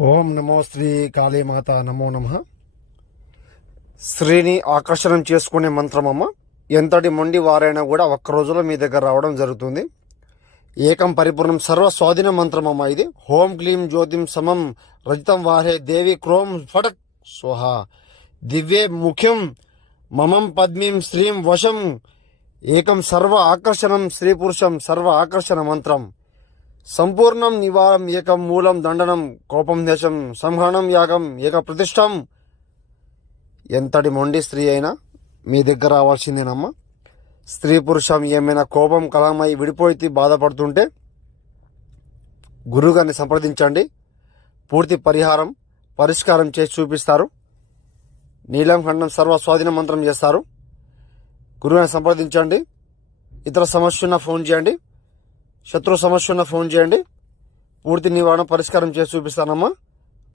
ఓం నమో శ్రీ కాళీమాత నమో నమ. స్త్రీని ఆకర్షణం చేసుకునే మంత్రమమ్మ. ఎంతటి మొండి వారైనా కూడా ఒక్క రోజులో మీ దగ్గర రావడం జరుగుతుంది. ఏకం పరిపూర్ణం సర్వ స్వాధీన మంత్రమమ్మ ఇది. హోం క్లీం జ్యోతిం సమం రజితం వాహే దేవి క్రోం ఫటక్ స్వహ దివ్యే ముఖ్యం మమం పద్మీం శ్రీం వశం ఏకం సర్వ ఆకర్షణం స్త్రీ పురుషం సర్వ ఆకర్షణ మంత్రం. సంపూర్ణం నివారం ఏకం మూలం దండనం కోపం దేశం సంహరణం యాగం ఏక ప్రతిష్టం. ఎంతటి మొండి స్త్రీ అయినా మీ దగ్గర రావాల్సిందేనమ్మా. స్త్రీ పురుషం ఏమైనా కోపం కలమై విడిపోయి బాధపడుతుంటే గురువుగారిని సంప్రదించండి. పూర్తి పరిష్కారం చేసి చూపిస్తారు. నీలం ఖండం సర్వ స్వాధీన మంత్రం చేస్తారు. గురువుని సంప్రదించండి. ఇతర సమస్య ఉన్న ఫోన్ చేయండి. శత్రు సమస్య ఉన్న ఫోన్ చేయండి. పూర్తి నివారణ పరిష్కారం చేసి చూపిస్తానమ్మా.